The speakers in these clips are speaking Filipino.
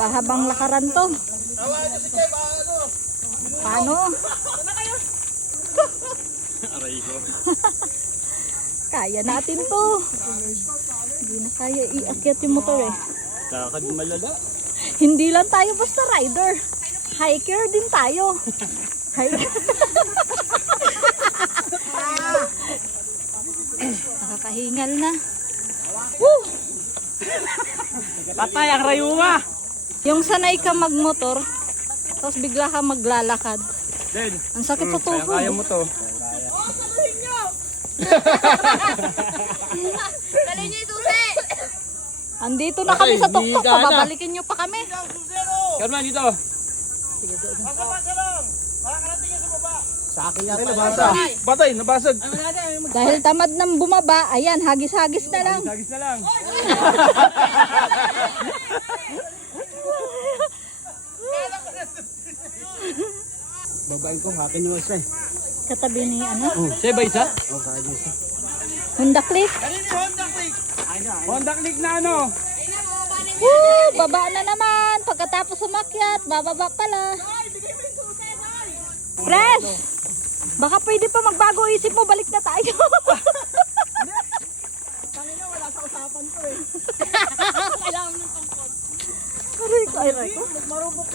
Haba-habang lakaran to. Paano? Aray ko. Kaya natin to. Hindi na kaya iakyat yung motor eh. Lakad malala. Hindi lang tayo basta rider. Hiker din tayo. Hiker. Nakakahingal na. Woo! Patay ang rayuma. Yung sanay ka magmotor, tapos bigla ka maglalakad. Den. Ang sakit sa tuhod. Kaya mo to. Dali niyo yung susi! Andito na kami sa Patay, tuktok. hindi ka na. Babalikin nyo pa kami. Karman dito. Sa akin yata nabasa. Patay, nabasag. Dahil tamad nang bumaba, ayan, hagis-hagis na lang. Sagis na lang. Babain ko, hakin yung isa eh. Katabi ni ano, Siya ba isa? Oh, kaya yung isa. Honda Click. Honda Click na ano? Woo! Baba na naman. Pagkatapos umakyat, bababa pala. Fresh! Baka pwede pa magbago isip mo, balik na tayo. Kailangan mo ng tungkol. Aray ko, aray ko. Marubok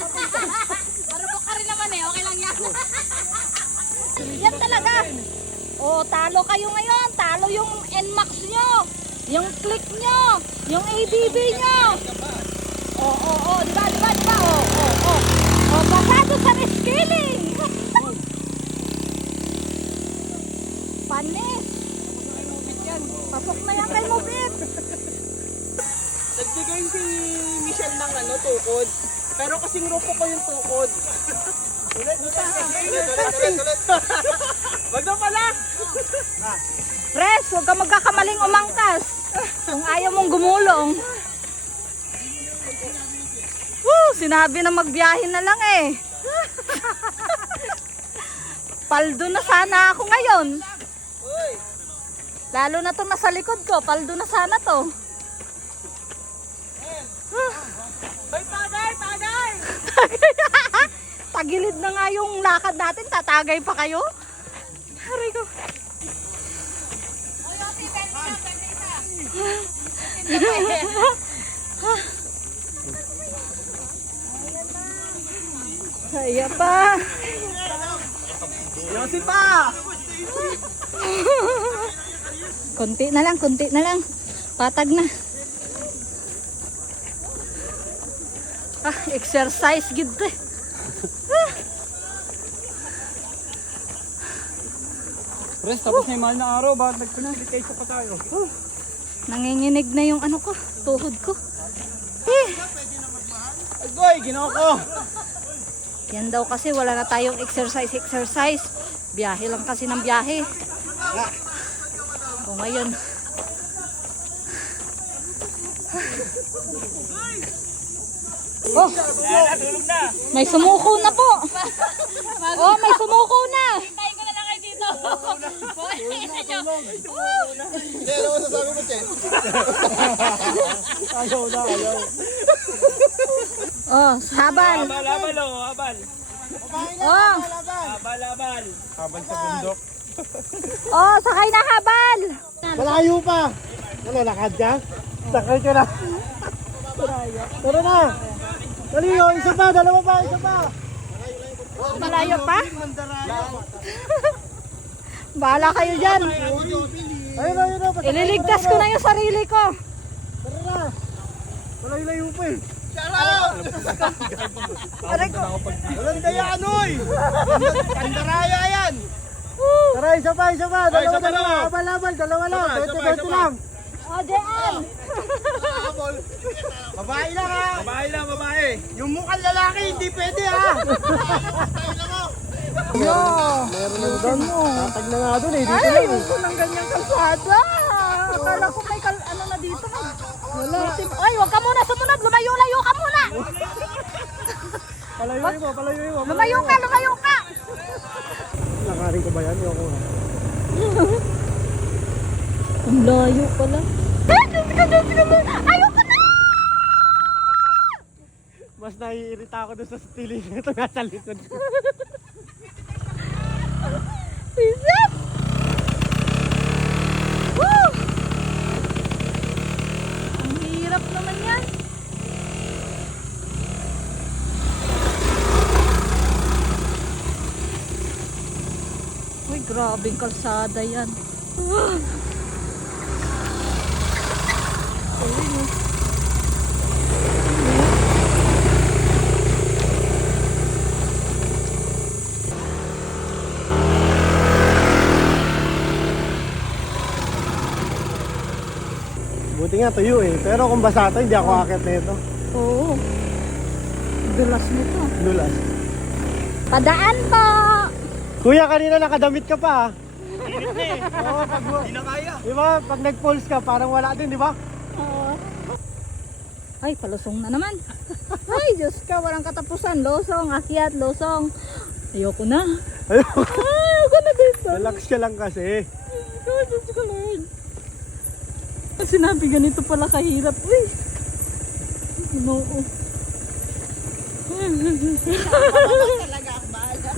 ka rin naman eh. Okay lang yan. Yan talaga. O, talo kayo ngayon. Talo yung NMAX nyo. Yung click nyo. Yung ABB nyo. O. Diba? O, basado sa reskilling. Panis. Pasok na yan kay Mubit. Nagbigay si Michelle ng ano, tukod. Pero kasing rupo ko yung tukod. Ulit. Wag na pala! Pres, huwag ka magkakamaling umangkas. Kung ayaw mong gumulong. Woo, sinabi na magbiyahe na lang eh. Paldo na sana ako ngayon. Lalo na itong nasa likod ko, paldo na sana to. Hoy, tagay! Tagilid na nga yung lakad natin, tatagay pa kayo. Aray ko. Kaya pa. Yosi pa! Kunti na lang. Patag na. Exercise gid eh. Pres, tapos na yung mahal na araw. Bakit nagpinagkaysa pa tayo? Nanginginig na yung ano ko, tuhod ko. Agoy, ginawa ko! Yan daw kasi wala na tayong exercise. Biyahe lang kasi ng biyahe. O ngayon. Oh, Tulog na! may sumuko na po. Oh, may sumuko na. Hintayin ko na lang kayo dito. Hindi, ano masasabi mo, Che? Ayaw na. Oh, habal. Habal, habal. Oh, Habal. Habal sa bundok. oh, sakay na habal. Malayo pa. Ano, lakad ka? Sakay ka na. Tara na. Dali, oh, isa pa, dalawa pa, isa pa. Malayo pa? Bahala kayo dyan. Ayun. Ililigtas ko na yung sarili ko. Tara na. Malayo pa eh. Aray ko. Walang dayaan, oy. Pandaraya yan. Tara, isa pa. Dalawa. Habal, dalawa lang. 20 lang. Oh, Jean. Babae lang ha. Babae. Yung mukhang lalaki, hindi pwede ha. Yo. Meron na doon mo. Tatag na nga doon eh. Dito Ay, lang. ayoko ng ganyang kalsada. Akala ko may ano na dito. Wala. Ay, huwag ka muna sumunod. Lumayo ka muna. Palayuin mo. Lumayo ka. Nakarin ko ba yan? Yung ako. Ang layo pala. Ayoko na. Mas naiirita ako doon sa stili nito nasa likod ko. Isip! Woo! Ang hirap naman yan. Uy, grabing kalsada yan. Ayun, oh. Buti nga tuyo eh. Pero kung basa to, hindi ako akit nito. Oo. Dulas nito. Lulas. Padaan po! Kuya, kanina nakadamit ka pa. Init na eh. Oo, pag hindi na kaya. Di ba? Pag nag-pulse ka, parang wala din, di ba? Oo. Ay, palusong na naman. Ay, Diyos ka, walang katapusan. Losong, akyat, losong. Ayoko na. Ayoko. Ayoko na dito. Relax ka lang kasi. Ay, Diyos ko Lord. Sinabi ganito pala kahirap. Uy. Oo. Talaga ang bahala.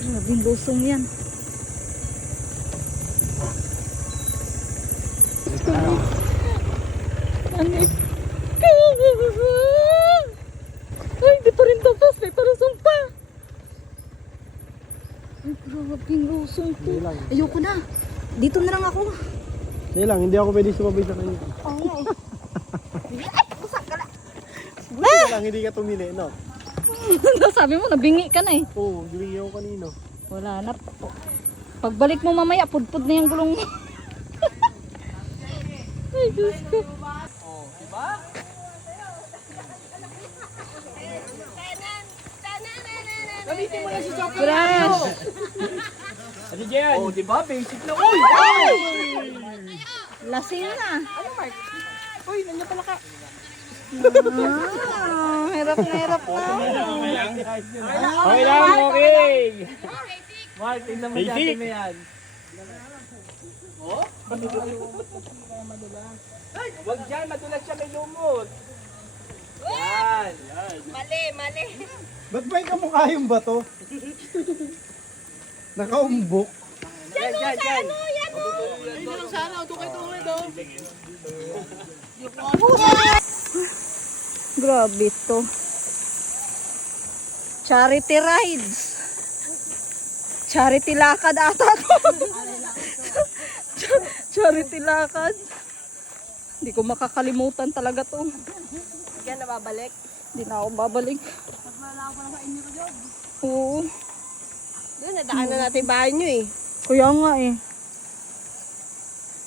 Grabing losong yan. Ano? Ay, di pa rin tapos. May parasong pa. Ay, grabing losong to. Hindi lang. Ayoko na. Dito na lang ako. Hindi lang, hindi ako pwede sumabay sa kanya. Oo nga eh. Buti ka lang, hindi ka tumili, no? Sabi mo, nabingi ka na eh. Oo, binigyan ko kanino. Wala na. Pagbalik mo mamaya, pudpud na yung gulong mo. Ay, Diyos ko. Oh, diba? Gamitin mo na si Chocolate. Fresh! Ano dyan? Oh, diba? Basic na. Uy! Lasing na. Uy, nandiyan pala ka. Hirap na hirap na. Okay lang, okay. Mark, tingnan mo dyan na yan. Oh? Wag dyan, madulas siya may lumot. Yan. Mali, mali. Ba't ba yung kamukha yung bato? Nakaumbok. Yan, yan, yan. Hindi lang sana, tukay-tukay daw. Grabe to. Charity rides. Charity lakad ata to. Charity lakad. Hindi ko makakalimutan talaga to. Yan, nababalik. Hindi na ako babalik. Oo. Doon, nadaanan natin bahay nyo eh. Kaya nga eh.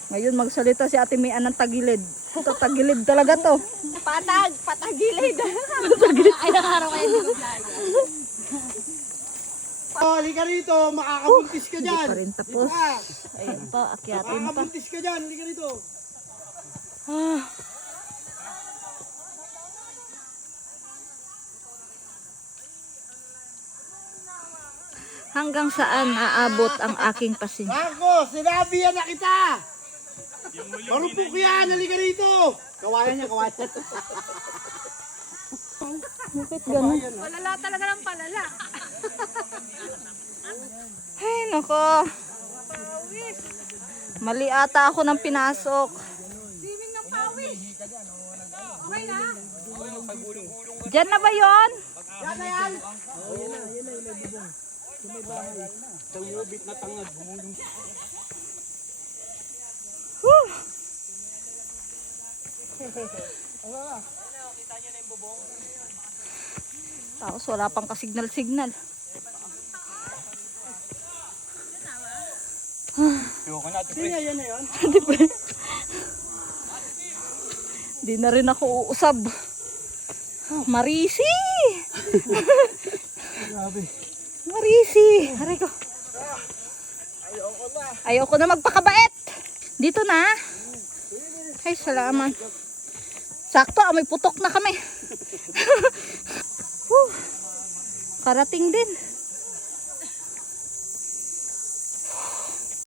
Ngayon magsalita si Ate Mian ng tagilid. Ito, tagilid talaga to. Patagilid. Ay, nakaraw kayo dito. Oh, halika rito, makakabuntis ka Hindi dyan. pa rin tapos. Ayun pa, akyatin pa. Makakabuntis ka dyan, halika rito. Ah. Hanggang saan aabot ang aking pasin? Marco, sinabi yan na kita! Marupok yan, halika rito! Kawayan niya, kawayan. Bakit ganun? Palala talaga ng palala. Ay, nako. Mali ata ako ng pinasok. Swimming ng pawis. Okay na? Diyan na ba yon? Yan na yan. Tapos wala pang kasignal-signal. Ayoko na, Sige, yan na yun. Di na rin ako uusab. Marisi! Grabe. Marisi! Aray ko. Ayoko na magpakabait. Dito na. Ay, salamat. Sakto, may putok na kami. Karating din.